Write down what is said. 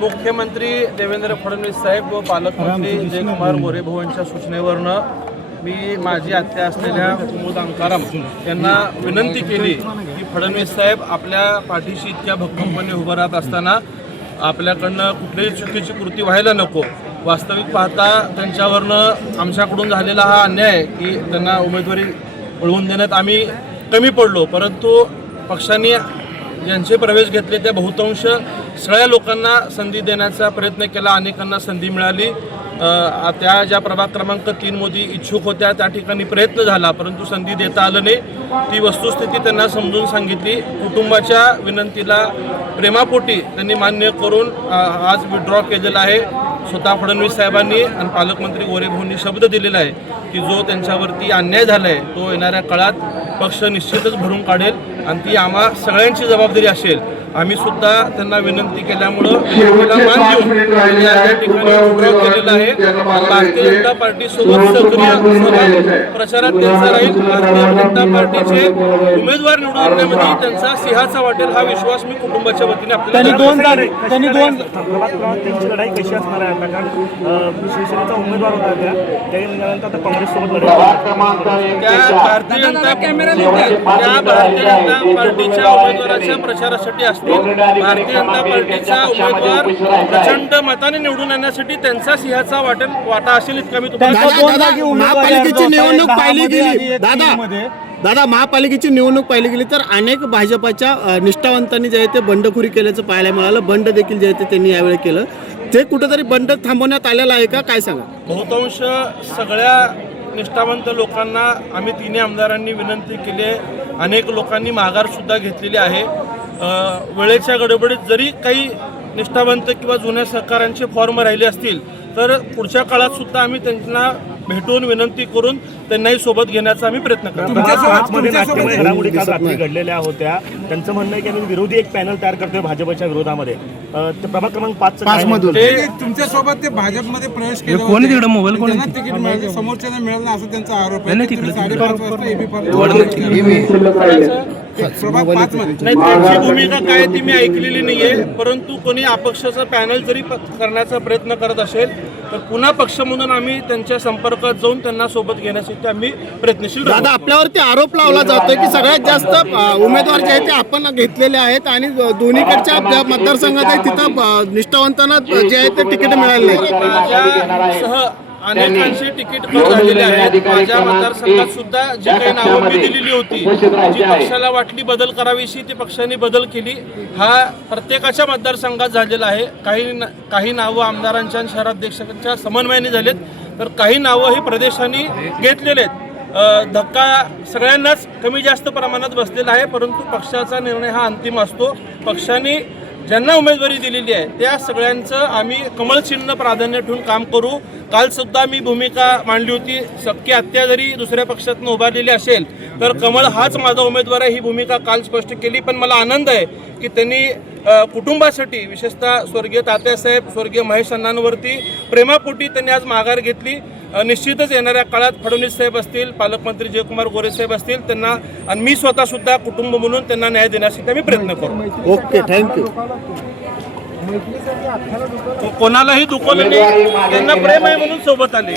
मुख्यमंत्री देवेंद्र फडणवीस साहेब व पालकमंत्री जयकुमार गोरे भाऊ यांच्या सूचनेवरनं मी माझी आत्या असलेल्या कुमुद अंकाराम यांना विनंती केली की फडणवीस साहेब आपल्या पाठीशी इतक्या भक्कमपणे उभं राहत असताना आपल्याकडनं कुठलीही चुकीची कृती व्हायला नको. वास्तविक पाहता त्यांच्यावरनं आमच्याकडून झालेला हा अन्याय आहे की त्यांना उमेदवारी मिळवून देण्यात आम्ही कमी पडलो, परंतु पक्षाने ज्यांचे प्रवेश घेतले त्या बहुतांश सगळ्या लोकांना संधी देण्याचा प्रयत्न केला. अनेकांना संधी मिळाली. त्या ज्या प्रभाग क्रमांक 3 मध्ये इच्छुक होत्या त्या ठिकाणी प्रयत्न झाला, परंतु संधी देता आलं नाही. ती वस्तुस्थिती त्यांना समजून सांगितली. कुटुंबाच्या विनंतीला प्रेमापोटी त्यांनी मान्य करून आज विड्रॉ केलेला आहे. स्वतः फडणवीस साहेबांनी आणि पालकमंत्री गोरे भाऊंनी शब्द दिलेला आहे की जो त्यांच्यावरती अन्याय झाला आहे तो येणाऱ्या काळात पक्ष निश्चितच भरून काढेल आणि ती आम्हा सगळ्यांची जबाबदारी असेल. आम्ही सुद्धा त्यांना विनंती केल्यामुळं मान देऊन या ठिकाणी विड्रॉ केलेला आहे. भारतीय जनता पार्टीसोबत सक्रिय प्रचारात त्यांचा राहील. भारतीय जनता पार्टीचे उमेदवार निवडून आणण्यामध्ये त्यांचा सिंहाचा वाटेल हा विश्वास मी कुटुंबाच्या वतीने आपल्याला भारतीय जनता पार्टीच्या उमेदवाराच्या प्रचारासाठी असतील. भारतीय जनता पार्टीचा उमेदवार प्रचंड मताने निवडून आणण्यासाठी त्यांचा सिंहाचा वाटा असेल इतका मी महापालिकेची निवडणूक पाहिली गेली दादा महापालिकेची निवडणूक पाहिली गेली तर अनेक भाजपाच्या निष्ठावंतांनी जे आहे ते बंडखोरी केल्याचं पाहायला मिळालं. बंड देखील जे आहे ते त्यांनी यावेळी केलं. ते कुठेतरी बंड थांबवण्यात आलेलं आहे का, काय सांगा? बहुतांश सगळ्या निष्ठावंत लोकांना आम्ही तिन्ही आमदारांनी विनंती केली आहे. अनेक लोकांनी माघार सुद्धा घेतलेली आहे. वेळेच्या गडबडीत जरी काही निष्ठावंत किंवा जुन्या सहकाऱ्यांचे फॉर्म राहिले असतील तर पुढच्या काळात सुद्धा आम्ही त्यांना भेटून विनंती करून त्यांनाही सोबत घेण्याचा आम्ही प्रयत्न करतो. घडामोडी काल रात्री घडलेल्या होत्या. त्यांचं म्हणणं आहे की आम्ही विरोधी एक पॅनल तयार करतोय भाजपच्या विरोधामध्ये. प्रभाग क्रमांक 5 मधून तुमच्यासोबत ते भाजपमध्ये प्रवेश केला, तिकीट मिळालं, समोरच्याला मिळालं असं त्यांचा आरोप आहे. 5:30 वाजता एबी प्रभाग 5 मध्ये नाही, त्यांची भूमिका काय ती मी ऐकलेली नाहीये. परंतु कोणी अपक्षाचा पॅनल जरी करण्याचा प्रयत्न करत असेल तर पुन्हा पक्ष म्हणून आम्ही त्यांच्या संपर्कात जाऊन त्यांना सोबत घेण्यासाठी आम्ही प्रयत्नशील राहू. दादा आपल्यावरती आरोप लावला जातोय की सगळ्यात जास्त उमेदवार जे आहेत ते आपण घेतलेले आहेत आणि दोन्हीकडच्या मतदारसंघात आहे तिथं निष्ठावंतांना जे आहे ते तिकीट मिळाले माझ्यासह अनेकांची तिकीट कट झालेले आहेत. माझ्या मतदारसंघात सुद्धा जी काही नावं मी दिलेली होती, जी पक्षाला वाटली बदल करावीशी ती पक्षाने बदल केली. हा प्रत्येकाच्या मतदारसंघात झालेला आहे. काही नावं आमदारांच्या आणि शहराध्यक्षांच्या समन्वयाने झालेत, तर काही नावं ही प्रदेशांनी घेतलेले आहेत. धक्का सगळ्यांनाच कमी जास्त प्रमाणात बसलेला आहे, परंतु पक्षाचा निर्णय हा अंतिम असतो. पक्षाने ज्यांना उमेदवारी दिलेली आहे त्या सगळ्यांचं आम्ही कमळ चिन्ह प्राधान्य ठेवून काम करू. काल सुद्धा मी भूमिका मांडली होती. सख्खी आत्या जरी दुसऱ्या पक्षातून उभारलेली असेल तर कमळ हाच माझा उमेदवार आहे ही भूमिका काल स्पष्ट केली. पण मला आनंद आहे की त्यांनी कुटुंबासाठी विशेषतः स्वर्गीय तात्यासाहेब, स्वर्गीय महेश अण्णांवरती प्रेमापोटी त्यांनी आज माघार घेतली. निश्चितच येणाऱ्या काळात फडणवीस साहेब असतील, पालकमंत्री जयकुमार गोरे साहेब असतील, त्यांना आणि मी स्वतः सुद्धा कुटुंब म्हणून त्यांना न्याय देण्यासाठी आम्ही प्रयत्न करू. Okay, thank you. कोणालाही दुखवलं नाही, त्यांना प्रेम आहे म्हणून सोबत आले.